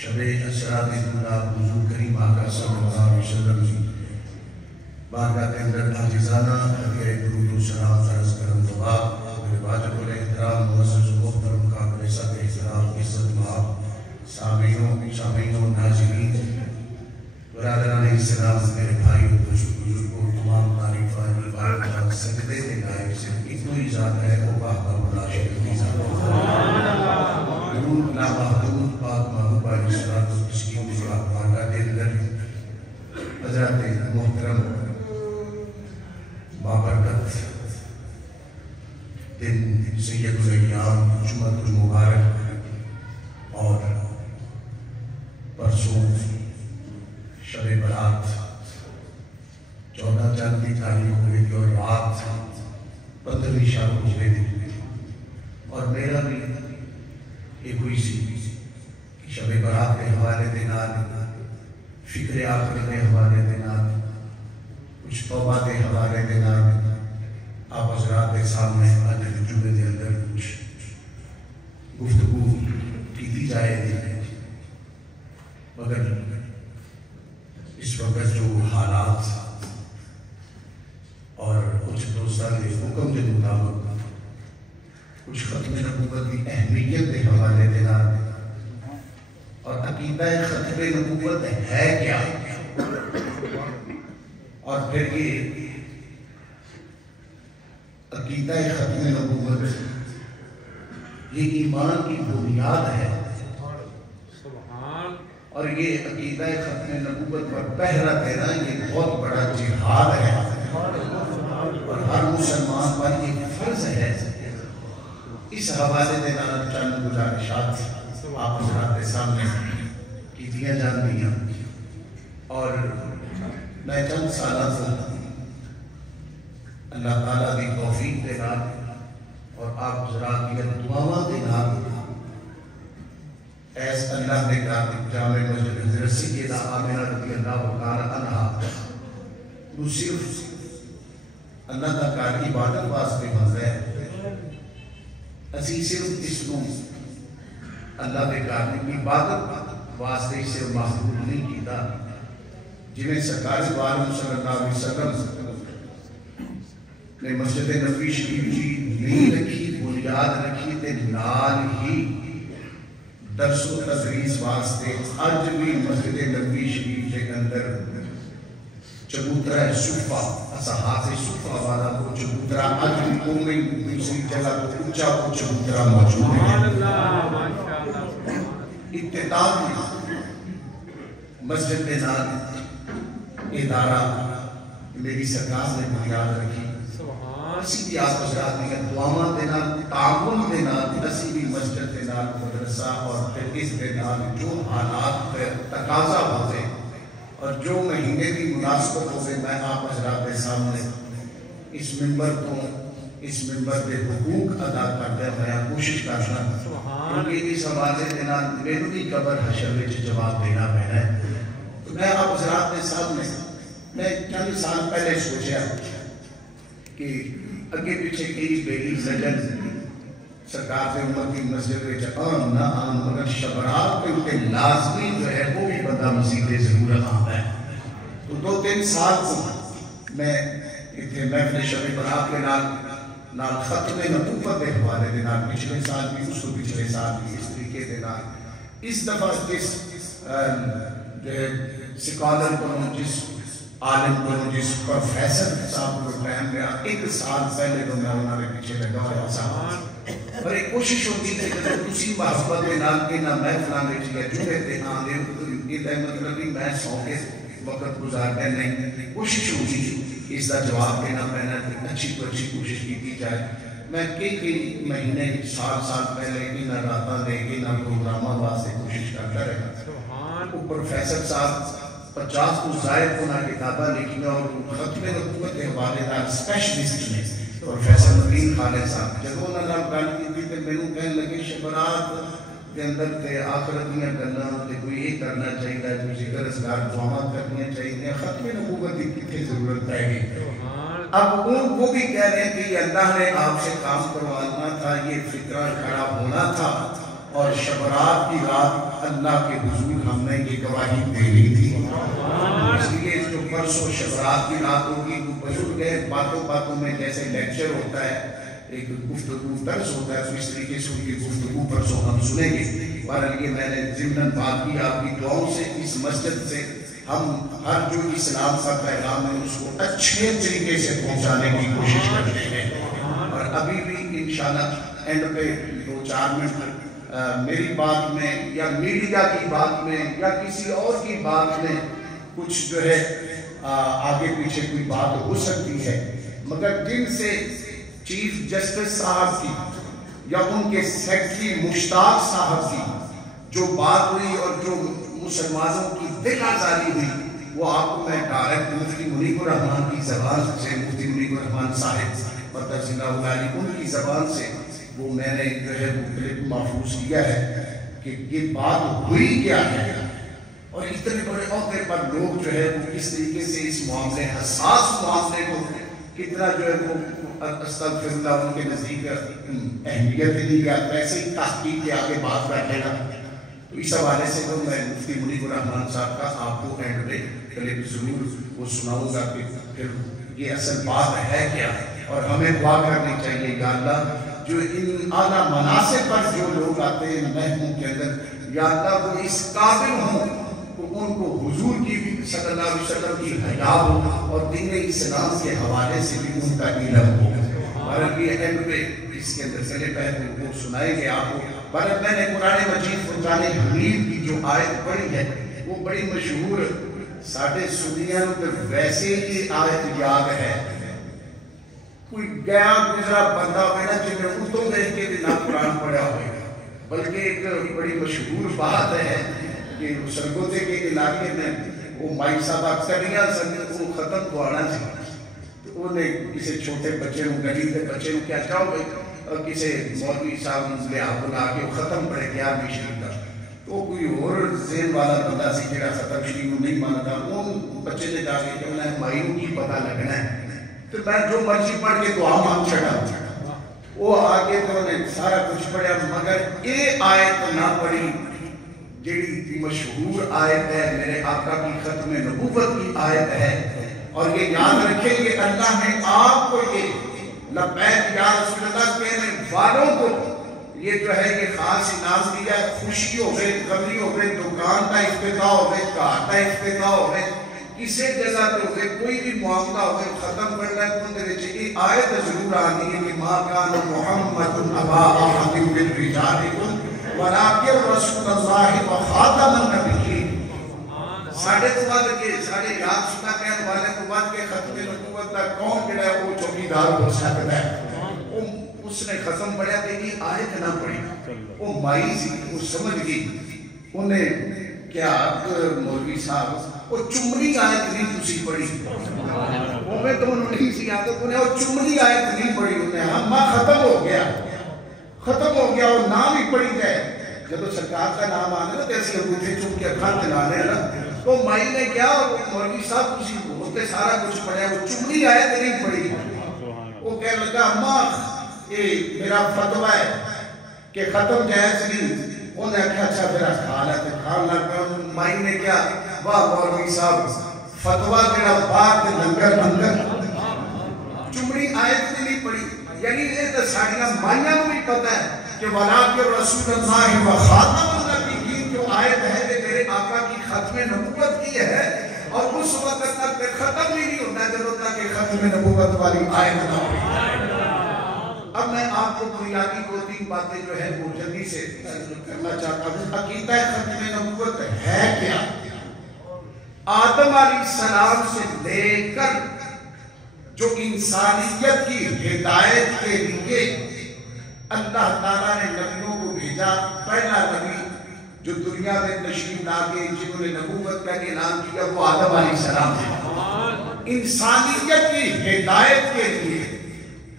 شب اسرات دنیا حضور کریم آقا صلی اللہ علیہ وسلم بارگاہ کے اندر عاجزانہ درود و سلام عرض کرم دعا میرے واجب الاحترام معزز و محترم قابل صد احترام عزت مآب سامعین و ناظرین برادران اسلام میرے بھائیوں بزرگوں تمام تعریفات سجدے کے لائق سے اتنی ذات ہے وہ باہر لا شریک کی ذات درود لامحدود پاک محبوب علیہ الصلوۃ والتسلیم بارگاہ کے اندر حضرات محترم بابرکت دن سید الایام جمعۃ المبارک اور پرسوں شب برات 14 چاند کی تاریخ ہوئی تھی اور رات 15 شب ہوئے تھی اور میرا بھی ایک ہوئی سی شب برات کے حوالے دینار فکر آخر کے حوالے دینار کچھ توبہ کے حوالے دینار آپ حضرات کے سامنے آج جمعے کے اندر کچھ گفتگو کی جائے گی مگر اس وقت جو حالات اور کچھ دوستان کے حکم کے مطابق کچھ ختم نبوت کی اہمیت کے حوالے دینا اور عقیدہ ختم نبوت ہے کیا اور پھر یہ عقیدہ ختم نبوت یہ ایمان کی بنیاد ہے اور یہ عقیدہ ختم نبوت پر پہرا دینا یہ بہت بڑا جہاد ہے اور ہر مسلمان پر ایک فرض ہے اس حوالے دینا چند گزارشات آپ حضرات کے سامنے کی دیا جانتی ہیں اور میں چند سالہ سے اللہ تعالیٰ کی توفیق دینا اور آپ حضرات کی دعاواں دینا ایس اللہ نے کہا جامع مسجد حضرت سیدہ آمنہ رضی اللہ تعالیٰ عنہ وہ صرف اللہ کا کار عبادت واسطے بنتا ہے اسی صرف اس کو اللہ کے کار عبادت واسطے صرف محدود نہیں کیتا جنہیں سرکار بارم صلی اللہ علیہ وسلم نے مسجد نبوی شریف کی نہیں رکھی بنیاد رکھی تے نال ہی درس و تدریس واسطے آج بھی مسجد نبوی شریف کے اندر چبوترہ صفہ اصحاب صفہ والا کو چبوترہ آج بھی کوئی دوسری جگہ تو اونچا کو چبوترہ موجود ہے ابتداء مسجد نال ادارہ میری سرکار نے بنیاد رکھی اسی بھی آپ حضرات نے دعاواں دینا تعاون دینا اسی بھی مسجد دینا مدرسہ اور پھر اس دینا جو حالات پر تقاضا ہوتے اور جو مہینے کی مناسبت ہوتے میں آپ حضرات کے سامنے اس منبر کو اس منبر کے حقوق ادا کرتے ہیں کوشش کرنا کیونکہ اس حوالے دینا میرے بھی قبر حشر میں جواب دینا ہے تو میں آپ حضرات کے سامنے میں چند سال پہلے سوچا کہ اگے پیچھے کئی بیلی سجن سرکار سے امت کی مسجد میں عام نہ عام مگر شبرات پہ انتے لازمی جو ہے وہ بھی بندہ مسجد ضرور آتا ہے تو 2-3 سال کو میں اتنے محفل شب برات کے نال ختم نبوت کے حوالے کے نال پچھلے سال بھی اس کو پچھلے سال بھی اس طریقے کے نال اس دفعہ جس سکالر کو جس عالم کو جس پروفیسر صاحب کو ٹائم گیا 1 سال پہلے تو میں انہوں نے پیچھے لگا ہوا صاحب اور ایک کوشش ہوتی ہے کہ اسی محبت میں نام کے نہ محفلان میں چاہیے جمعے تے آنے یہ مطلب بھی میں سو کے وقت گزارتے نہیں کوشش ہوتی ہے اس کا جواب دینا پہنا اچھی تو اچھی کوشش کی جائے میں کئی مہینے سال پہلے انہاں راتاں دے انہاں پروگراماں واسطے کوشش کرتا رہا وہ پروفیسر صاحب 50 کو زائد انہاں کتابہ لکھی اور ختم نبوت کے حوالے دار سپیشلسٹ نے پروفیسر نورین خالد صاحب جب انہوں نے گل کی تے مینوں کہنے لگے شبرات کے اندر تے آخرت میں کرنا تے کوئی یہ کرنا چاہیے کوئی ذکر اذکار دعاواں کرنی چاہیے ختم نبوت کی کتنے ضرورت ہے اب وہ بھی کہہ رہے ہیں کہ اللہ نے آپ سے کام کروانا تھا یہ فکرہ کھڑا ہونا تھا اور شبرات کی رات اللہ کے حضور ہم نے یہ گواہی دینی تھی۔ اس لیے جو پرسوں شبرات کی رات ہوگی، وہ بزرگ ہے باتوں باتوں میں جیسے لیکچر ہوتا ہے، ایک گفتگو درس ہوتا ہے، تو اس طریقے سے ان کی گفتگو پرسوں ہم سنیں گے۔ بہرحال یہ میں نے ضمناً بات کی آپ کی دعاؤں سے، اس مسجد سے ہم ہر جو اسلام کا پیغام ہے اس کو اچھے طریقے سے پہنچانے کی کوشش کرتے ہیں۔ اور ابھی بھی انشاءاللہ اینڈ پہ 2-4 منٹ میری بات میں یا میڈیا کی بات میں یا کسی اور کی بات میں کچھ جو ہے آگے پیچھے کوئی بات ہو سکتی ہے، مگر جن سے چیف جسٹس صاحب کی یا ان کے سیکرٹری مشتاق صاحب کی جو بات ہوئی اور جو مسلمانوں کی دل آزاری ہوئی، وہ آپ کو میں ڈائریکٹ مفتی منیب الرحمان کی زبان سے، مفتی منیب الرحمان صاحب مدثر اللہ علی ان کی زبان سے وہ میں نے جو ہے وہ کلپ محفوظ کیا ہے کہ یہ بات ہوئی کیا ہے، اور اتنے بڑے عہدے پر لوگ جو ہے وہ کس طریقے سے اس معاملے حساس معاملے کو کتنا جو ہے وہ استغفر اللہ ان کے نزدیک اہمیت دی گیا، ایسے ہی تحقیق کے آگے بات بیٹھے گا۔ تو اس حوالے سے تو میں مفتی منیب الرحمان صاحب کا آپ کو اینڈ میں کلپ ضرور وہ سناؤں گا کہ پھر یہ اصل بات ہے کیا، اور ہمیں دعا کرنی چاہیے یا اللہ جو ان اعلیٰ مناصب پر جو لوگ آتے ہیں محکوم کے اندر، یا اللہ وہ اس قابل ہوں کہ ان کو حضور کی بھی صلی اللہ علیہ وسلم کی حیا ہو اور دین اسلام کے حوالے سے بھی ان کا علم ہو۔ اور یہ اینڈ پہ اس کے اندر چلے پہلے وہ سنائیں گے آپ کو۔ پر میں نے قرآن مجید فرقان حمید کی جو آیت پڑھی ہے وہ بڑی مشہور، ساڑھے سنیاں پر ویسے ہی آیت یاد ہے، کوئی گیا گزرا بندہ ہوئے نا جن میں اردو دیکھ کے بھی نہ قرآن پڑھا ہوئے گا، بلکہ ایک بڑی مشہور بات ہے کہ سرگوتے کے علاقے میں وہ مائی صاحب اکثریاں سنگت کو ختم کو آنا سی، تو انہیں کسی چھوٹے بچے ہوں غریب بچے ہوں کیا چاہو گے اور کسی مولوی صاحب لے آپ بنا کے ختم پڑھے کیا بھی شریف کا، تو کوئی اور ذہن والا بندہ سی جڑا ختم شریف نہیں مانا تھا، وہ بچے نے جا کے کہ انہیں مائیوں کی پتہ لگنا ہے، تو میں جو مرضی پڑھ کے دعا مانگ چھڑا، وہ آگے تو انہیں سارا کچھ پڑھا، مگر یہ آیت نہ پڑھی جڑی مشہور آیت ہے، میرے آقا کی ختم نبوت کی آیت ہے۔ اور یہ یاد رکھیں کہ اللہ نے آپ کو یہ لبیک یا رسول اللہ کہنے والوں کو یہ جو ہے یہ خاص انعام دیا، خوشی ہوئے غمی ہوئے دکان کا افتتاح ہوئے کار کا افتتاح ہوئے کسی جگہ پہ ہوئے کوئی بھی معاملہ ہوئے ختم کرنا ہے ان دے چاہیے آیت ضرور آنی ہے کہ ما کان محمد ابا احد من رجالکم ولکن رسول اللہ و خاتم النبیین۔ ساڑھے تو بعد کے ساڑھے یاد سنا کہنے والے تو بعد کے ختم نبوت کا کون کہنا ہے وہ چوکیدار ہو سکتا ہے، اس نے ختم پڑھا کہ یہ آیت نہ پڑھی، وہ مائی سی وہ سمجھ گئی، انہیں کیا مولوی صاحب وہ چمڑی آیت نہیں تسی پڑھی، وہ میں تو انہوں نہیں سی آتا انہیں وہ چمڑی آیت نہیں پڑھی، انہیں ہم ختم ہو گیا اور نام ہی پڑھی جائے، جب سرکار کا نام آنے نا تیسی ابوتھے چپ کے اکھان دلانے نا، تو مائی نے کیا مولوی صاحب تسی بولتے سارا کچھ پڑھا وہ چمڑی آیت نہیں پڑھی، وہ کہنے لگا اماں یہ میرا فتوہ ہے کہ ختم جائز نہیں، انہیں کہا اچھا میرا کھانا ہے کھان لگا، مائی نے کیا واہ مولوی صاحب فتوہ میرا بات لنگر چمڑی آیت نے نہیں پڑھی، یعنی یہ تو ساڑھیاں مائیاں کو بھی پتہ ہے کہ وَلَٰكِن رَسُولَ اللَّهِ وَخَاتَمَ النَّبِيِّينَ جو آیت ہے کہ میرے آقا کی ختم نبوت کی ہے، اور اس وقت تک ختم ہی نہیں ہوتا جب تک کہ ختم نبوت والی آیت نہ ہوئی۔ اب میں آپ کو بنیادی دو تین باتیں جو ہے وہ جلدی سے کرنا چاہتا ہوں۔ عقیدہ ختم نبوت ہے کیا؟ آدم علیہ السلام سے لے کر جو انسانیت کی ہدایت کے لیے اللہ تعالیٰ نے نبیوں کو بھیجا، پہلا نبی جو دنیا میں تشریف لا کے جنہوں نے نبوت کا اعلان کیا وہ آدم علیہ السلام تھے۔ انسانیت کی ہدایت کے لیے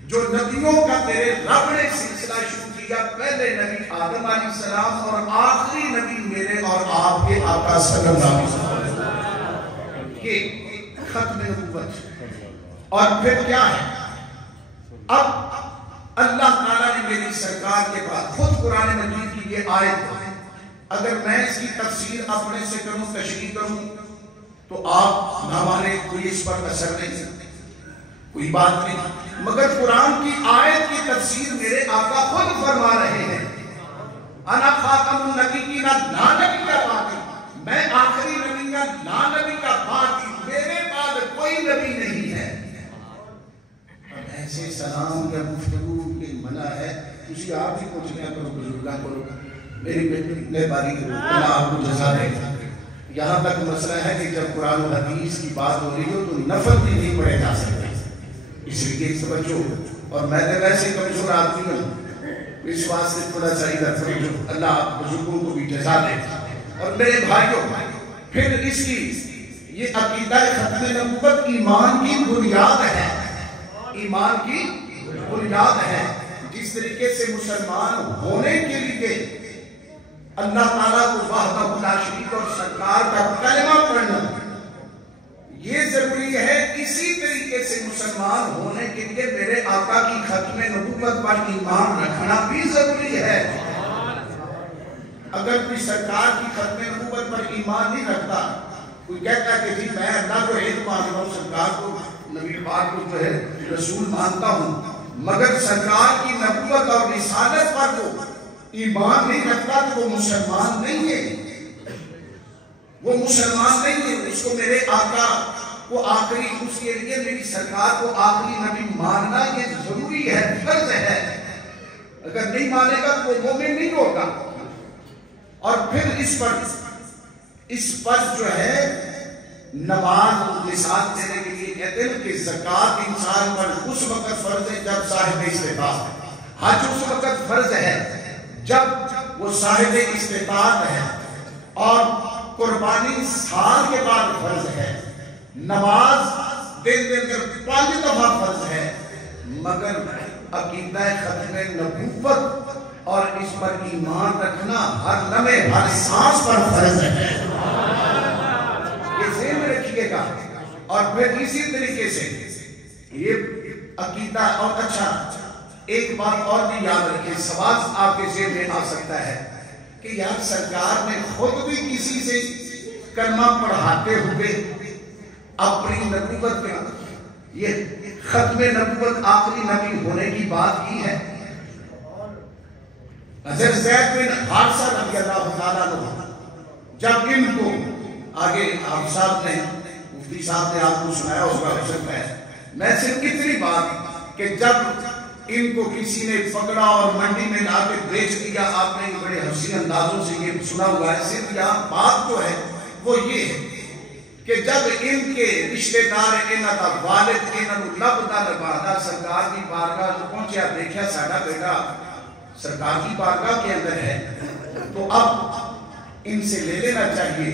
جو نبیوں کا میرے رب نے سلسلہ شروع کیا، پہلے نبی آدم علیہ السلام اور آخری نبی میرے اور آپ کے آقا صلی اللہ علیہ وسلم، یہ ختم نبوت۔ اور پھر کیا ہے؟ اب اللہ تعالیٰ نے میری سرکار کے بعد خود قرآن مجید کی یہ آیت، اگر میں اس کی تفسیر اپنے سے کروں، تشریح کروں، تو آپ نہ مانے، کوئی اس پر اثر نہیں سکتے، کوئی بات نہیں، مگر قرآن کی آیت کی تفسیر میرے آقا خود فرما رہے ہیں، انا خاتم النبیین لا نبی کا باقی، میں آخری نبی کا لا نبی کا باقی، میرے بعد کوئی نبی نہیں ہے۔ ایسے سلام یا گفتگو کی منع ہے، تسی آپ ہی کچھ کیا کرو، بزرگاں کرو، میری بیٹی باری اللہ آپ کو جزا دے گا۔ یہاں تک مسئلہ ہے کہ جب قرآن و حدیث کی بات ہو رہی ہو تو نفل بھی نہیں پڑھے جا سکتے، اس لیے توجہ، اور میں نے ویسے کمزور آدمی ہوں، اس واسطے تھوڑا سا ادھر توجہ، اللہ بزرگوں کو بھی جزا دے۔ اور میرے بھائیوں، پھر اس کی یہ عقیدہ ختم نبوت ایمان کی بنیاد ہے، ایمان کی بنیاد ہے۔ جس طریقے سے مسلمان ہونے کے لیے اللہ تعالیٰ کو وحدہ لا شریک اور سرکار کا کلمہ پڑھنا یہ ضروری ہے، اسی طریقے سے مسلمان ہونے کے لیے میرے آقا کی ختم نبوت پر ایمان رکھنا بھی ضروری ہے۔ اگر کوئی سرکار کی ختم نبوت پر ایمان نہیں رکھتا، کوئی کہتا ہے کہ جی میں اللہ کو ایک مانتا ہوں، سرکار کو نبی پاک کو جو ہے رسول مانتا ہوں، مگر سرکار کی نبوت اور رسالت پر وہ ایمان نہیں رکھتا تو وہ مسلمان نہیں ہے، وہ مسلمان نہیں ہے۔ اس کو میرے آقا کو آخری، اس کے لیے میری سرکار کو آخری نبی ماننا یہ ضروری ہے، فرض ہے، اگر نہیں مانے گا تو وہ مومن نہیں ہوگا۔ اور پھر اس پر جو ہے نماز مثال دینے کے لیے کہتے ہیں کہ زکوٰۃ انسان پر اس وقت فرض ہے جب صاحب استطاعت ہے، حج اس وقت فرض ہے جب وہ صاحب استطاعت ہے، اور قربانی سال کے بعد فرض ہے، نماز دن کر 5 دفعہ فرض ہے، مگر عقیدہ ختم نبوت اور اس پر ایمان رکھنا ہر لمحے ہر سانس پر فرض ہے، یہ ذہن میں رکھیے گا۔ اور پھر اسی طریقے سے یہ عقیدہ، اور اچھا ایک بات اور بھی یاد رکھیں، سوال آپ کے ذہن میں آ سکتا ہے کہ یار سرکار نے خود بھی کسی سے کلمہ پڑھاتے ہوئے اپنی نبوت میں یہ ختم نبوت آخری نبی ہونے کی بات کی ہے۔ حضرت زید بن حارثہ رضی اللہ تعالیٰ عنہ جب ان کو آگے آپ صاحب نے مفتی صاحب نے آپ کو سنایا اس کا حسن ہے، میں صرف اتنی بات کہ جب ان کو کسی نے پکڑا اور منڈی میں لا کے بیچ دیا، آپ نے بڑے حسین اندازوں سے یہ سنا ہوا ہے، صرف یہاں بات جو ہے وہ یہ ہے کہ جب ان کے رشتہ دار انہاں دا والد انہاں نوں لبدا لبادا سرکار کی بارگاہ پہنچیا، دیکھا ساڈا بیٹا سرکار کی بارگاہ کے اندر ہے تو اب ان سے لے لینا چاہیے۔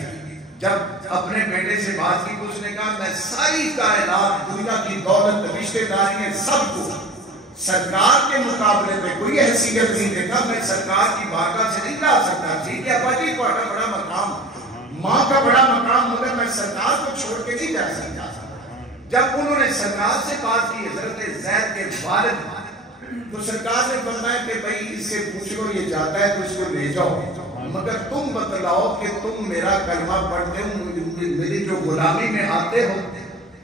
جب اپنے بیٹے سے بات کی تو اس نے کہا میں ساری کائنات دنیا کی دولت رشتہ داریاں سب کو سرکار کے مقابلے میں کوئی حیثیت نہیں دیتا، میں سرکار کی بارگاہ سے نہیں لا سکتا۔ ٹھیک ہے ابا جی بڑا بڑا مقام، ماں کا بڑا مقام، مگر میں سرکار کو چھوڑ کے نہیں جا سکتا۔ جب انہوں نے سرکار سے بات کی حضرت زید کے والد، تو سرکار نے فرمایا کہ بھائی اس سے پوچھ لو یہ جاتا ہے تو اس کو لے جاؤ، مگر تم بتلاؤ کہ تم میرا کلمہ پڑھتے ہو، میری جو غلامی میں آتے ہو؟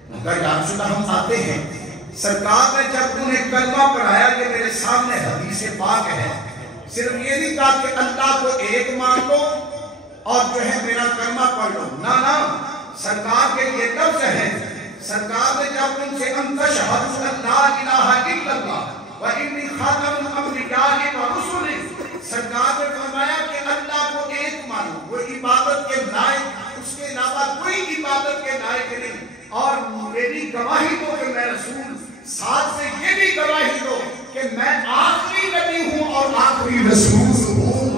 مگر یا رسول اللہ ہم آتے ہیں۔ سرکار نے جب انہیں کلمہ پڑھایا کہ میرے سامنے حدیث پاک ہے، صرف یہ نہیں کہا کہ اللہ کو ایک مان لو اور جو ہے میرا کلمہ پڑھ لو، نہ سرکار کے یہ لفظ ہے۔ سرکار نے جب ان سے ان تشہدوا ان لا الہ الا اللہ وانی خاتم الانبیاء والرسل، سرکار نے فرمایا کہ اللہ کو ایک مانو، وہ عبادت کے لائق، اس کے علاوہ کوئی عبادت کے لائق نہیں، اور میری گواہی دو کہ میں رسول، ساتھ سے یہ بھی گواہی دو کہ میں آخری نبی ہوں اور آخری رسول ہوں۔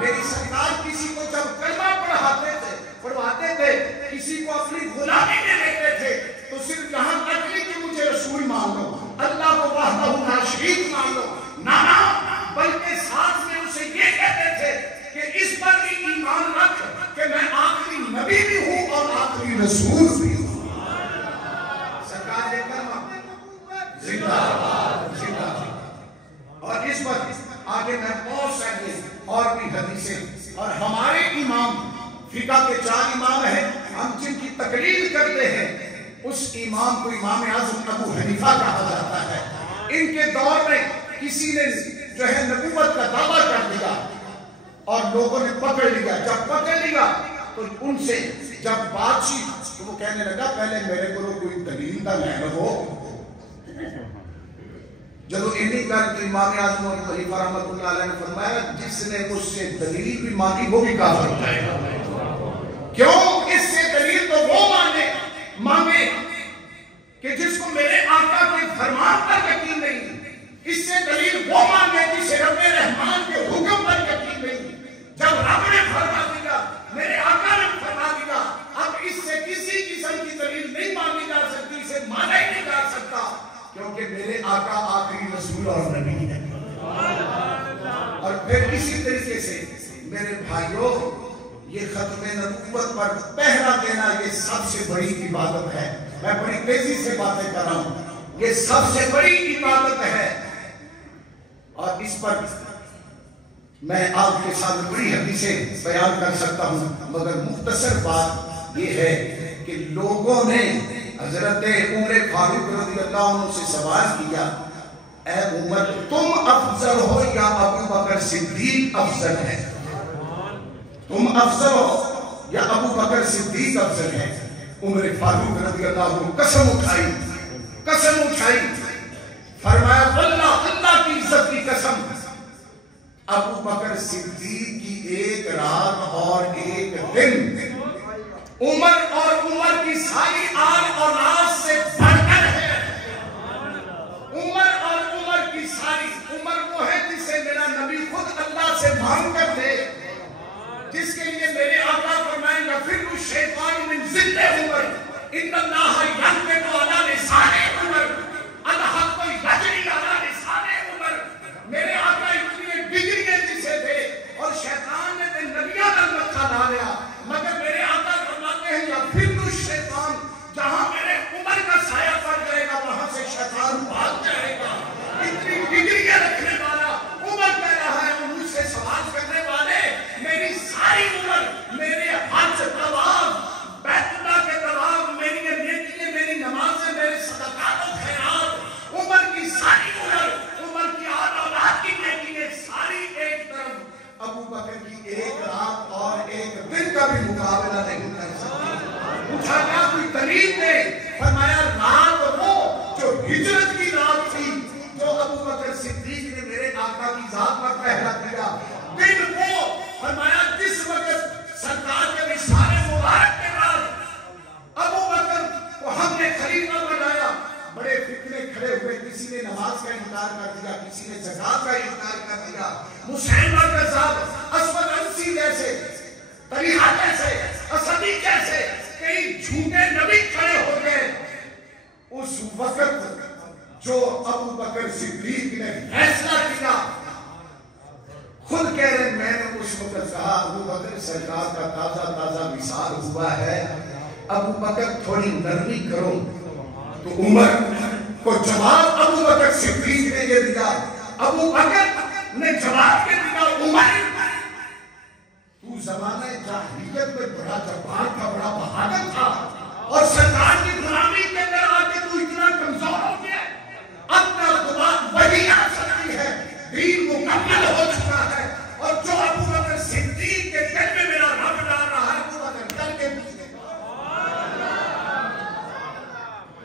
میری سرکار کسی کو جب کلمہ پڑھاتے تھے، کسی کو اپنی غلامی میں لیتے تھے تو صرف یہاں تک نہیں کہ مجھے رسول مان لو، اللہ کو وحدہ لا شریک مان لو، نہ بلکہ ساتھ میں اسے یہ کہتے تھے کہ اس پر بھی ایمان رکھ کہ میں آخری نبی بھی ہوں اور آخری رسول بھی ہوں۔ سرکار یہ کلمہ زندہ فقہ کے 4 امام ہیں، ہم جن کی تقلید کرتے ہیں اس امام کو امام اعظم ابو حنیفہ کہا جاتا ہے۔ ان کے دور میں کسی نے جو ہے نبوت کا دعویٰ کر دیا اور لوگوں نے پکڑ لیا، جب پکڑ لیا تو ان سے جب بات چیت تو وہ کہنے لگا پہلے میرے کو کوئی دلیل کا لہر ہو۔ جب انہی کر کے امام اعظم ابو حنیفہ رحمۃ اللہ علیہ نے فرمایا جس نے اس سے دلیل بھی مانگی وہ بھی کافر ہو جائے گا۔ کیوں؟ اس سے دلیل تو وہ مانگے کہ جس کو میرے آقا کے فرمان پر یقین نہیں، اس سے دلیل وہ مانگے جسے رب رحمان کے حکم پر یقین نہیں۔ جب رب نے فرما دیا، میرے آقا نے فرما دیا، اب اس سے کسی قسم کی دلیل نہیں مانگی جا سکتی، اسے مانا ہی نہیں جا سکتا، کیونکہ میرے آقا آخری رسول اور نبی ہے۔ اور پھر اسی طریقے سے میرے بھائیوں، یہ ختم نبوت پر پہرا دینا یہ سب سے بڑی عبادت ہے۔ میں بڑی تیزی سے باتیں کر رہا ہوں، یہ سب سے بڑی عبادت ہے، اور اس پر میں آپ کے ساتھ بڑی حدیثیں بیان کر سکتا ہوں، مگر مختصر بات یہ ہے کہ لوگوں نے حضرت عمر فاروق رضی اللہ عنہ سے سوال کیا، اے عمر تم افضل ہو یا ابو بکر صدیق افضل ہے؟ تم افضل ہو یا ابو بکر صدیق افضل ہے؟ عمر فاروق رضی اللہ عنہ قسم اٹھائی، فرمایا واللہ اللہ کی عزت کی قسم، ابو بکر صدیق کی 1 رات اور 1 دن عمر اور عمر کی ساری آل اولاد سے بڑھ کر ہے۔ عمر اور عمر کی ساری، عمر وہ ہے جسے میرا نبی خود اللہ سے مانگ کر دے، جس کے لیے میرے آقا فرمائیں یفر الشیطان من ذل عمر ان اللہ ینطق علی لسان عمر الحق یجری علی لسان عمر۔ میرے آقا اتنے بگڑے جسے تھے اور شیطان نے نبیوں کا مکہ لا لیا، مگر میرے آقا فرماتے ہیں یفر الشیطان، جہاں میرے عمر کا سایہ پڑ جائے گا وہاں سے شیطان بھاگ جائے گا۔ اتنی بگڑیاں رکھنے والا عمر کہہ رہا ہے، مجھ سے سوال کرنے والے میری ساری عمر، میرے حج طواف، بیت اللہ کے طواف، میری نیکیاں، میری نمازیں، میرے صدقات و خیرات، عمر کی ساری عمر، عمر کی آل اولاد کی نیکیاں ساری ایک طرف، ابو بکر کی 1 رات اور 1 دن کا بھی مقابلہ نہیں کر سکتی۔ اٹھا کیا کوئی دلیل دے؟ فرمایا رات وہ جو ہجرت کی رات تھی، جو ابو بکر صدیق نے میرے آقا کی ذات پر پہرا دیا، دن وہ فرمایا جس وقت سرکار کے رسالے مبارک کے بعد ابو بکر کو ہم نے خلیفہ بنایا، بڑے فتنے کھڑے ہوئے، کسی نے نماز کا انکار کر دیا، کسی نے زکات کا انکار کر دیا، مسیلمہ کذاب، اسود عنسی جیسے، طلیحہ جیسے، اسدی جیسے کئی جھوٹے نبی کھڑے ہو گئے۔ اس وقت جو ابو بکر صدیق نے فیصلہ کیا، خود کہہ رہے میں نے اس وقت کہا ابو بکر سرکار کا تازہ وصال ہوا ہے، ابو بکر تھوڑی نرمی کرو، تو عمر کو جواب ابو بکر صدیق نے یہ دیا، ابو بکر نے جواب کے دیا عمر تو زمانہ جاہلیت میں بڑا جبار تھا، بڑا بہادر تھا، اور سرکار کی غلامی کے اندر آ کے تو اتنا کمزور ہو گیا، اپنا دماغ وہی آ سکتی ہے، دین مکمل ہو چکا ہے، اور جو ابو بکر صدیق کے دل میں میرا رب ڈال رہا ہے ابو بکر کر کے مجھے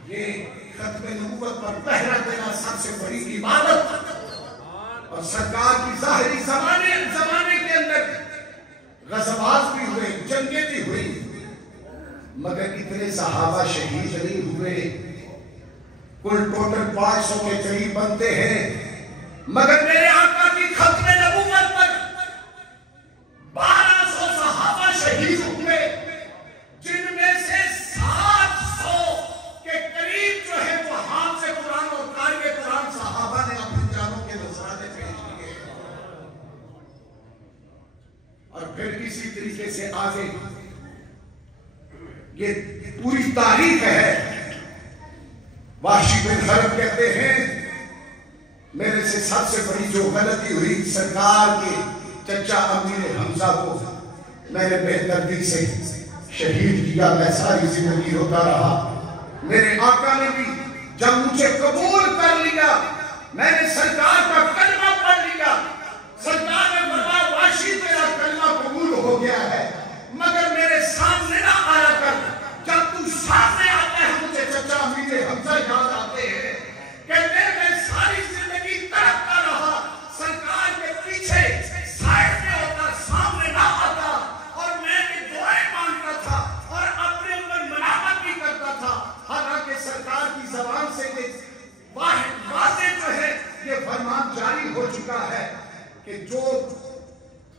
یہ ختم نبوت پر پہرا دینا سب سے بڑی عبادت، اور سرکار کی ظاہری زمانے کے اندر غزوات بھی ہوئے، جنگیں بھی ہوئی، مگر اتنے صحابہ شہید نہیں ہوئے، کل ٹوٹل 500 کے قریب بنتے ہیں، مگر میرے آقا کی ختم نبوت پر 1200 صحابہ شہید ہوئے، جن میں سے 700 کے قریب جو ہے وہ ہاتھ سے قرآن اور قاری قرآن صحابہ نے اپنی جانوں کے نذرانے پیش کیے، اور پھر اسی طریقے سے آگے یہ پوری تاریخ ہے۔ وحشی بن حرب کہتے ہیں میرے سے سب سے بڑی جو غلطی ہوئی، سرکار کے چچا امیر حمزہ کو میں نے بہتری سے شہید کیا، میں ساری زندگی روتا رہا۔ میرے آقا نے بھی جب مجھے قبول کر لیا، میں نے سرکار کا کلمہ پڑھ لیا، سرکار نے فرمایا واشی تیرا کلمہ قبول ہو گیا ہے، مگر میرے سامنے نہ آیا کر۔ جب تو سامنے آتا ہے مجھے چچا میرے حمزہ یاد آتے ہیں کہ میں ساری زندگی تڑپتا رہا، سرکار کے پیچھے سائڈ میں ہوتا، سامنے نہ آتا، اور میں نے دعائیں مانگتا تھا اور اپنے اوپر ملامت بھی کرتا تھا، حالانکہ سرکار کی زبان سے یہ واضح جو ہے یہ فرمان جاری ہو چکا ہے کہ جو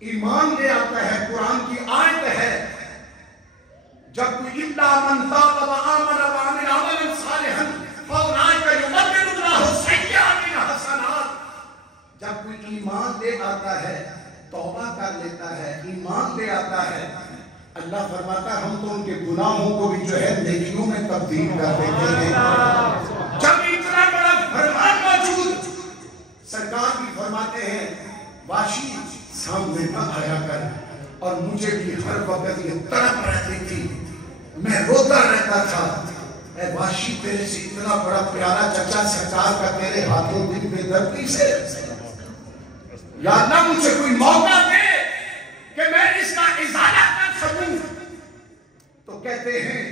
ایمان لے آتا ہے، قرآن کی آیت ہے، جب کوئی اِلَّا مَنْ تَابَ وَآمَنَ وَعَمِلَ عَمَلًا صَالِحًا فَأُولَٰئِکَ یُبَدِّلُ اللَّهُ سَیِّئَاتِهِمْ حَسَنَاتٍ۔ جب کوئی ایمان لے آتا ہے، توبہ کر لیتا ہے، ایمان لے آتا ہے، اللہ فرماتا ہے ہم تو ان کے گناہوں کو بھی جو ہے نیکیوں میں تبدیل کر دیتے ہیں۔ جب اتنا بڑا فرمان موجود، سرکار بھی فرماتے ہیں واشی سامنے نہ آیا کر، اور مجھے بھی ہر وقت یہ تڑپ رہتی تھی، میں روتا رہتا تھا، اے واشی تیرے سے اتنا بڑا پیارا چچا سرکار کا تیرے ہاتھوں دل بے دردی سے، یا اللہ مجھے کوئی موقع دے کہ میں اس کا ازالہ کر سکوں۔ تو کہتے ہیں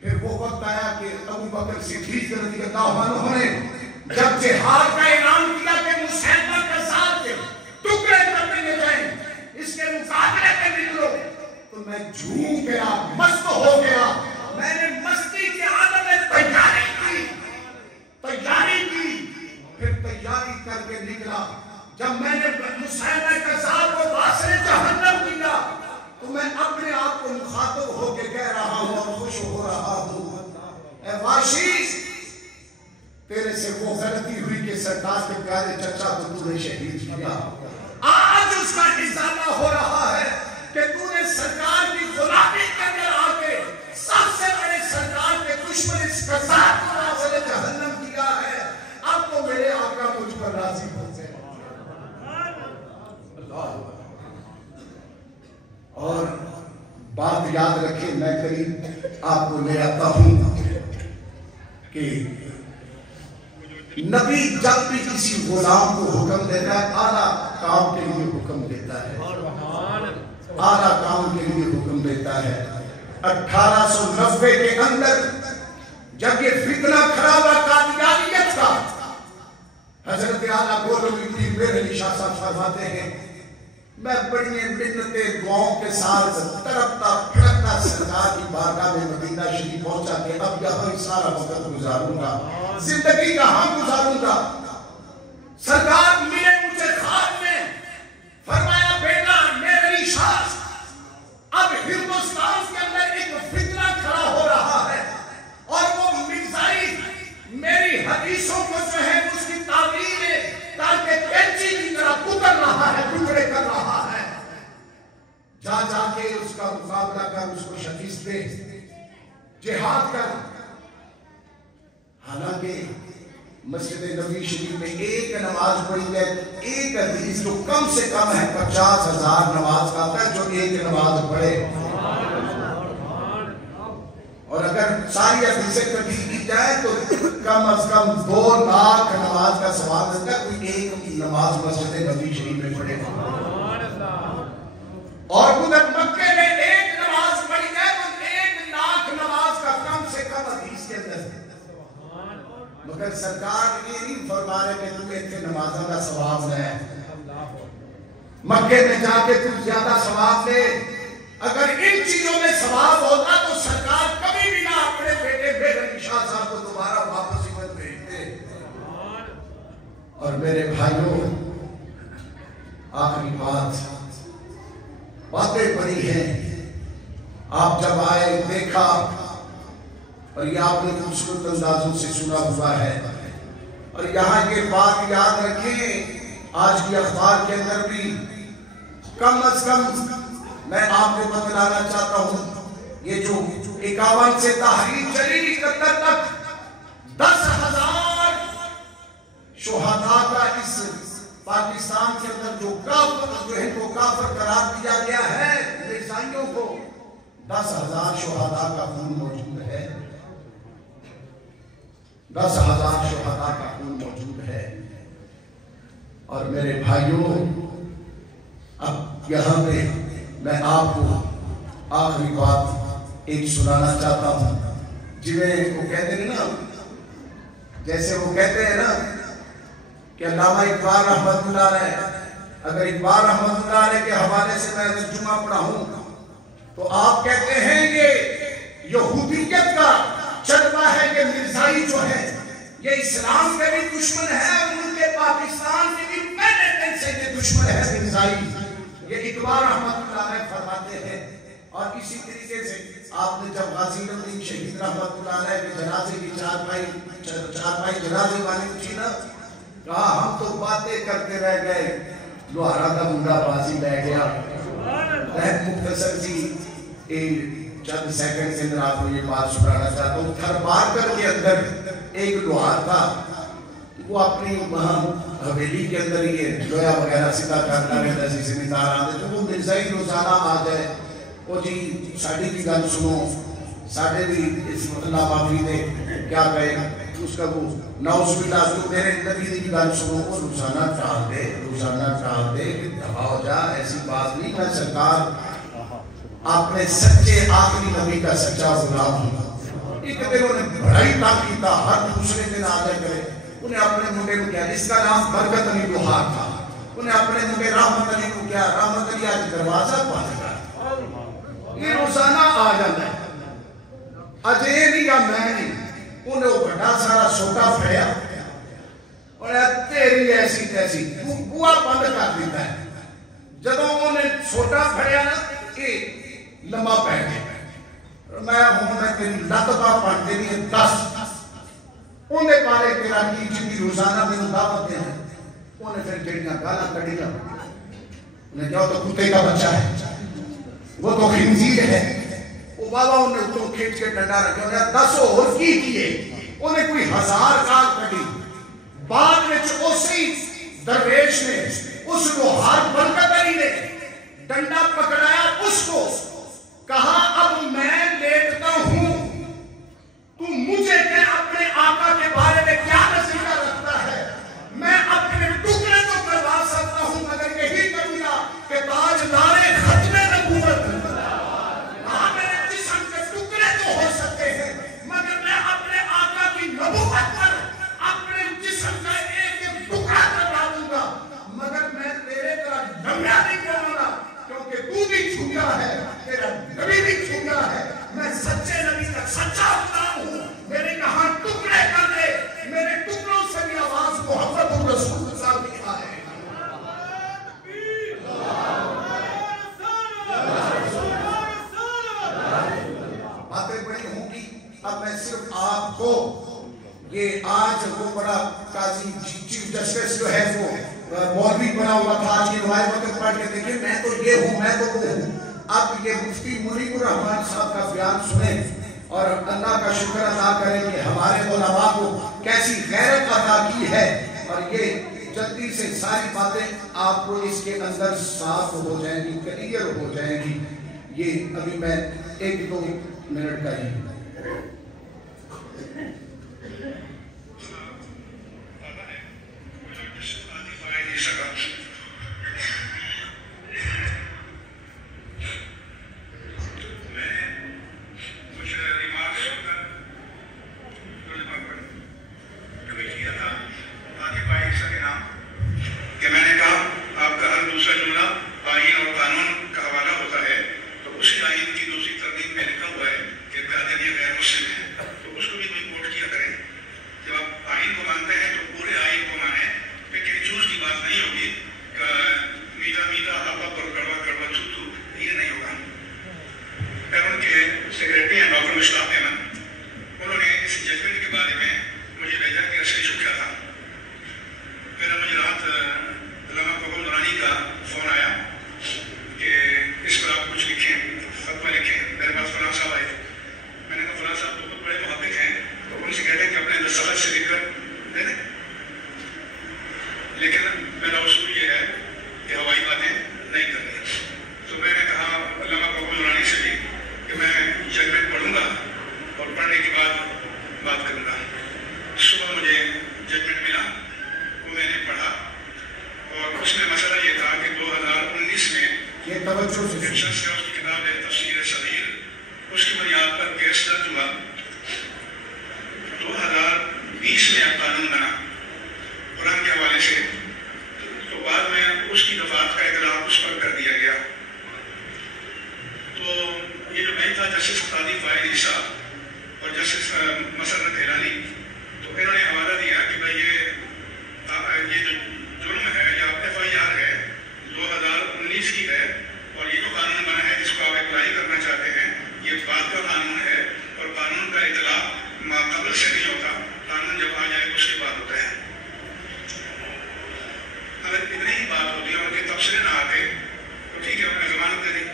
پھر وہ وقت آیا کہ ابو بکر صدیق رضی اللہ عنہ نے جب جہاد کا اعلان کیا کہ مسلمہ کذاب کے ٹکڑے کر دیے جائیں، اس کے مقابلے میں نکلو، تو میں جھوم گیا، مست ہو گیا، میں نے مستی کے عالم میں تیاری کی، پھر تیاری کر کے نکلا۔ جب میں نے مسلمہ کذاب کو واسطے جہنم کیا، تو میں اپنے آپ کو مخاطب ہو کے کہہ رہا ہوں اور خوش ہو رہا ہوں، اے واشی تیرے سے وہ غلطی ہوئی کہ سرکار کے پیارے چچا کو تو نے شہید کیا، آج اس کا ازالہ ہو رہا ہے کہ تو نے سرکار کی غلامی کے اندر آ کے سب سے بڑے سرکار کے دشمن اس کذاب کو واسطے جہنم کیا ہے، اب تو میرے آقا مجھ پر راضی ہوتے ہیں۔ اور بات یاد رکھیں، میں قریب آپ کو لے آتا ہوں کہ نبی جب بھی کسی غلام کو حکم دیتا ہے اعلیٰ کام کے لیے حکم دیتا ہے، اعلیٰ کام کے لیے حکم دیتا ہے۔ 1890 کے اندر جب یہ فتنہ کھڑا ہوا قادیانیت کا، حضرت اعلیٰ گولوی پیر میر علی شاہ صاحب فرماتے ہیں میں بڑی منتیں دعاؤں کے ساتھ تڑپتا پھڑکتا سرکار کی بارگاہ میں مدینہ شریف پہنچا کہ اب یہاں ہی سارا وقت گزاروں گا، زندگی کہاں گزاروں گا۔ سرکار ملے مجھے خواب میں، فرمایا بیٹا میرے علی شاہ اب ہندوستان کے اندر ایک فتنہ کھڑا ہو رہا ہے، اور وہ مرزائی میری حدیثوں کو جو ہے اس کی تعبیر تاکہ کینچی کی طرح کتر رہا ہے، ٹکڑے کر رہا ہے، جا جا کے اس کا مقابلہ کر، اس کو شکست دے، جہاد کر۔ حالانکہ مسجد نبی شریف میں ایک نماز پڑھی ہے، ایک حدیث جو کم سے کم ہے 50,000 نماز کا ہے جو ایک نماز پڑھے، اور اگر ساری حدیثیں کبھی کی جائے تو کم از کم 2 لاکھ نماز کا ثواب ملتا ہے کوئی ایک نماز مسجد نبی شریف میں پڑھے۔ اور ادھر مکے میں ایک نماز پڑھی جائے تو 1 لاکھ نماز کا کم سے کم حدیث کے اندر ہے، مگر سرکار یہ نہیں فرما رہے کہ تمہیں اتنے نمازوں کا ثواب ہے، مکے میں جا کے تم زیادہ ثواب لے۔ اگر ان چیزوں میں ثواب ہوتا تو سرکار کبھی بھی نہ اپنے بیٹے میر علی شاہ صاحب کو دوبارہ واپس ہی بھیجتے۔ اور میرے بھائیوں، آخری باتیں بڑی ہیں، آپ جب آئے دیکھا اور یہ آپ نے خوبصورت اندازوں سے سنا ہوا ہے، اور یہاں یہ بات یاد رکھیں آج کی اخبار کے اندر بھی کم از کم میں آپ کو بتلانا چاہتا ہوں یہ جو 51 سے تحریک چلی 71 تک 10,000 شہداء کا اس پاکستان کے اندر جو ہند کو کافر قرار دیا گیا ہے، عیسائیوں کو 10,000 شہداء کا خون موجود ہے، 10,000 شہداء کا خون موجود ہے۔ اور میرے بھائیوں، اب یہاں پہ میں آپ کو آخری بات ایک سنانا چاہتا ہوں، جنہیں وہ کہتے ہیں نا، جیسے وہ کہتے ہیں نا کہ علامہ اقبال رحمت اللہ علیہ، اگر اقبال رحمت اللہ علیہ کے حوالے سے میں ترجمہ پڑھاؤں تو آپ کہتے ہیں یہ یہودیت کا جذبہ ہے، یہ مرزائی جو ہے یہ اسلام کے بھی دشمن ہے اور ملک پاکستان کے بھی پہلے دن سے یہ دشمن ہے مرزائی، یہ اقبال رحمت اللہ علیہ فرماتے ہیں۔ اور اسی طریقے سے آپ نے جب غازی الدین شہید رحمت اللہ علیہ کے جنازے کی چارپائی جنازے والی تھی نا، کہا ہم تو باتیں کرتے رہ گئے، لوہارا کا منڈا بازی رہ گیا۔ بہت مختصر سی چند سیکنڈ کے اندر آپ کو یہ بات سنانا چاہتا ہوں۔ تھرپارکر کے اندر ایک لوہار تھا، وہ اپنی وہاں حویلی کے اندر یہ لویا وغیرہ سیدھا کرتا رہتا، اسی سے نثار آتے تو وہ مرزائی روزانہ آ جائے، وہ جی ساڑھی کی گل سنو، ساڑھے بھی اس اللہ معافی دے، کیا کہے اس کا وہ نعوذ باللہ جو میرے نبی کی گل سنو، وہ روزانہ ٹال دے کہ دھوا ہو جا، ایسی بات نہیں، میں سرکار اپنے سچے آخری نبی کا سچا غلام ہوں۔ ایک دن انہیں بڑائی تاکی تھا، ہر دوسرے دن آ جائے کرے، انہیں اپنے منڈے کو کیا، اس کا نام برکت علی لوہار تھا، انہیں اپنے منڈے رحمت علی کو کیا، رحمت علی آج دروازہ پانے گا، یہ روزانہ آ جاتا ہے، اجے نہیں یا میں نہیں، انہیں وہ بڑا سارا سوٹا پھڑیا اور تیری ایسی تیسی بوا بند کر دیتا ہے۔ جب انہیں سوٹا پھڑیا نا کہ لمبا پہن گئے، میں ہوں میں تیری لطبہ پڑھتے لیے 10 انہیں پارے تیرا کی جنگی روزانہ میں دعوت ہیں، انہیں پھر جڑیاں گالا کڑی گا، انہیں کیا تو کتے کا بچہ ہے، وہ تو خنزیر ہے، وہ بابا انہیں تو کھیچ کے ڈنڈا رکھے، انہیں 10 اور کی کیے، انہیں کوئی 1000 کال کڑی، بعد میں اسی درویش نے اس لوہار برکت علی نے ڈنڈا پکڑایا، اس کو کہا اب میں لیٹتا ہوں، تو مجھے کہ اپنے آقا کے بارے میں کیا نظریہ رکھتا ہے، میں اپنے ٹکڑے تو کروا سکتا ہوں مگر یہی کہوں کہ تاج دارے ختم نبوت، ہاں میرے جسم کے ٹکڑے تو ہو سکتے ہیں مگر میں اپنے آقا کی نبوت پر اپنے جسم کا ایک ٹکڑا کروا دوں گا، مگر میں تیرے طرح نمیا نہیں کروں گا کیونکہ تو بھی چھوٹا ہے، تیرا نبی بھی چھوٹا ہے، میں سچے نبی کا سچا غلام ہوں، میرے کہاں ٹکڑے کر دے، میرے ٹکڑوں سے بھی آواز محمد رسول اللہ کی آئے۔ باتیں بڑی ہوں گی، اب میں صرف آپ کو یہ آج وہ بڑا قاضی چیف جسٹس جو ہے وہ مولوی بنا ہوا تھا، آج کی روایت پڑھ کے دیکھیں، میں تو یہ ہوں، میں تو وہ ہوں۔ اب یہ مفتی منیب الرحمان صاحب کا بیان سنیں اور اللہ کا شکر ادا کریں کہ ہمارے علماء کو کیسی غیرت عطا کی ہے، اور یہ جلدی سے ساری باتیں آپ کو اس کے اندر صاف ہو جائیں گی، کلیئر ہو جائیں گی۔ یہ ابھی میں 1-2 منٹ کا ہی لیکن میں نے اس پڑھوں گا اور پڑھنے کے بعد بات کروں گا. صبح مجھے ججمنٹ ملا، وہ میں نے پڑھا اور اس میں مسئلہ یہ تھا کہ 2019 میں یہ توجہ سے اس کی کتاب ہے تفسیر صغیر، اس کی بنیاد پر کیس درج ہوا. 2020 میں اب قانون بنا قرآن کے حوالے سے، تو بعد میں اس کی دفعات کا اطلاق اس پر کر دیا گیا. تو یہ جو بینچ تھا جسٹس قاضی فائز عیسیٰ اور جسٹس مسرت اعلانی، تو انہوں نے حوالہ دیا کہ بھائی یہ جو جرم ہے یا FIR ہے 2019 کی ہے، اور یہ جو قانون بنا ہے جس کو آپ اپلائی کرنا چاہتے ہیں یہ بات کا قانون ہے، اور قانون کا اطلاق ماقبل سے نہیں ہوتا، قانون جب آ جائے اس کے بعد ہوتا ہے. اگر اتنی ہی بات ہوتی ہے ان کے تبصرے نہ آتے تو ٹھیک ہے، انہوں نے ضمانت دے دی،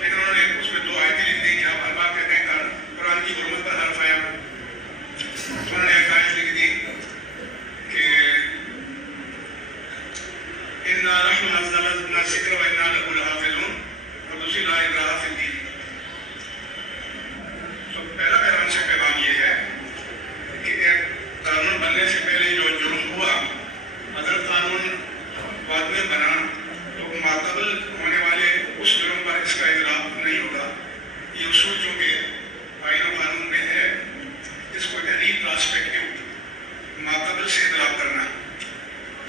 لیکن انہوں نے اس میں 2 آیتیں لکھ دی کہ آپ ہر بات کہتے ہیں قرآن کی حرمت پر حرف آیا. انہوں نے ایک آیت لکھ دی کہ اِنَّا نَحْنُ نَزَّلْنَا الذِّكْرَ وَإِنَّا لَهُ لَحَافِظُونَ، اور دوسری لا اکراہ فی الدین. تو پہلا پیغام سے پیغام یہ ہے کہ ایک قانون بننے سے پہلے جو جرم ہوا، اگر قانون بعد میں بنا تو ماقبل ہونے والے اس جرم پر اس کا اطلاق نہیں ہوگا. یہ اصول چونکہ آئین و قانون میں ہے، اس کو ری پراسپیکٹو ماقبل سے اطلاق کرنا.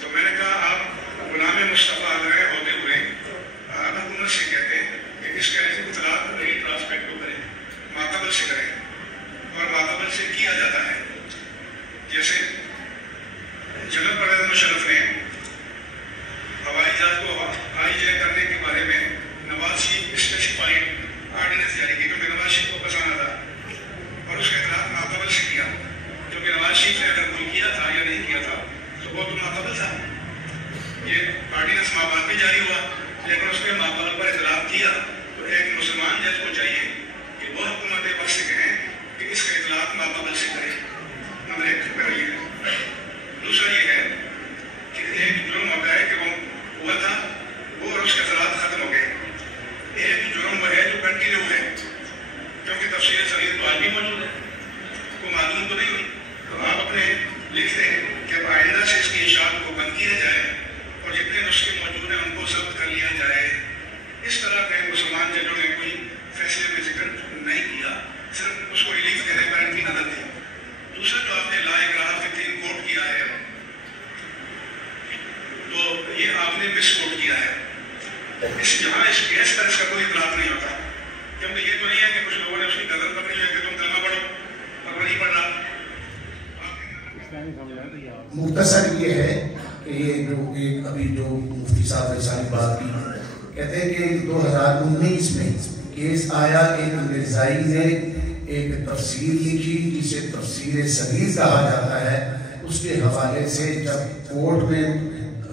تو میں نے کہا آپ غلام مصطفیٰ علیہ ہوتے ہوئے حکومت سے کہتے ہیں کہ اس کا اطلاق ری پراسپیکٹو کریں، ماقبل سے کریں، اور ماقبل سے کیا جاتا ہے. جیسے جنرل پرویز مشرف نے ہوائی جہاز کو ہائی جیک کرنے کے بارے میں نواز شریف اسپیسیفائڈ آرڈیننس جاری کی، کیونکہ نواز شریف کو پسند آتا اور اس کا اطلاق ماقبل سے کیا. کیونکہ نواز شریف نے اگر کوئی کیا تھا یا نہیں کیا تھا تو وہ تو ماقبل تھا. یہ آرڈیننس مابعد بھی جاری ہوا، لیکن اس نے ماقبل پر اطلاق کیا. تو ایک مسلمان جج کو چاہیے کہ وہ حکومت وقت سے کہیں کہ اس کا اطلاق ماقبل سے کرے. نمبر 1 یہ ہے. دوسرا یہ ہے کہ ایک جرم ہوتا ہے کہ وہ ہوا تھا وہ اور اس کے اثرات ختم ہو گئے. ایک جرم وہ ہے جو کنٹینیو ہے، کیونکہ تفسیر صغیر تو آج بھی موجود ہے، وہ معلوم تو نہیں ہوئی. تو آپ اپنے لکھ دیں کہ آئندہ سے اس کی اشاعت کو بند کیا جائے اور جتنے نسخے موجود ہیں ان کو ضبط کر لیا جائے. اس طرح کے مسلمان ججوں نے کوئی فیصلے میں ذکر نہیں کیا، صرف اس کو ریلیف دینے پر ان کی نظر تھی. دوسرا جو آپ نے لا اکراہ فی الدین کوٹ کیا ہے، تو یہ آپ نے مس کوٹ کیا ہے. جہاں اس کیس پر اس کا کوئی اطلاق نہیں ہوتا، کیونکہ یہ تو نہیں ہے کہ کچھ لوگوں نے اس کی قدر پکڑی ہے کہ تم کلمہ پڑھو اور وہ نہیں پڑھ رہا. مختصر یہ ہے کہ یہ جو ایک ابھی جو مفتی صاحب نے ساری بات کی، کہتے ہیں کہ 2019 میں کیس آیا، ایک مرزائی نے ایک تفسیر لکھی جسے تفسیر صغیر کہا جاتا ہے. اس کے حوالے سے جب کورٹ میں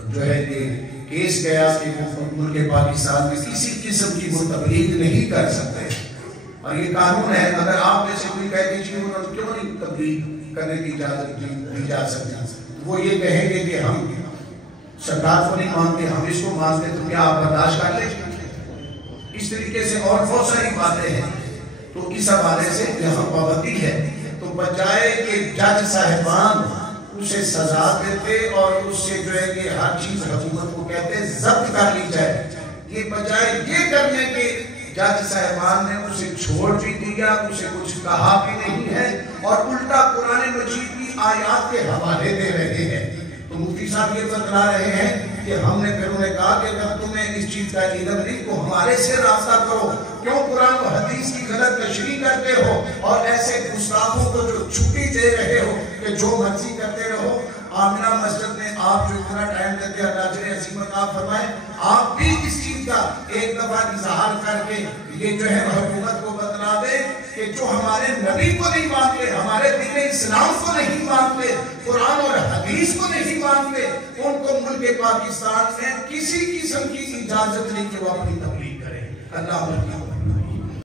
جو ہے کہ کیس گیا کہ وہ ملک پاکستان میں کسی قسم کی وہ تبلیغ نہیں کر سکتے، اور یہ قانون ہے. اگر آپ میں سے کوئی کہہ دیجیے انہوں نے کیوں نہیں تبلیغ کرنے کی اجازت دی جا سکتی، وہ یہ کہیں گے کہ ہم سرکار کو نہیں مانتے، ہم اس کو مانتے، تو کیا آپ برداشت کر لیں؟ اس طریقے سے اور بہت ساری باتیں ہیں. تو اس حوالے سے یہاں پابندی ہے، تو بجائے کہ جج صاحبان اسے سزا دیتے اور اس سے جو ہے کہ ہر چیز حکومت کو کہتے ضبط کر لی جائے، یہ بجائے یہ کرنے کے جج صاحبان نے اسے چھوڑ بھی دیا، اسے کچھ کہا بھی نہیں ہے، اور الٹا قرآن مجید کی آیات کے حوالے دے رہے ہیں. تو مفتی صاحب یہ بتلا رہے ہیں کہ ہم نے پھر انہیں کہا کہ اگر تمہیں اس چیز کا علم نہیں تو ہمارے سے رابطہ کرو، کیوں قرآن و حدیث کی غلط تشریح کرتے ہو اور ایسے گستاخوں کو جو چھٹی دے رہے ہو کہ جو مرضی کرتے رہو. آمنہ مسجد میں آپ جو اتنا ٹائم دیتے ہیں، اللہ جل عظیم عطا فرمائے، آپ بھی اس چیز کا ایک دفعہ اظہار کر کے یہ جو ہے حکومت کو بتلا دے کہ جو ہمارے نبی کو نہیں مانتے، ہمارے دین اسلام کو نہیں مانتے، قرآن اور حدیث کو نہیں مانتے، ان کو ملک پاکستان میں کسی قسم کی اجازت نہیں کہ وہ اپنی تبلیغ کریں. اللہ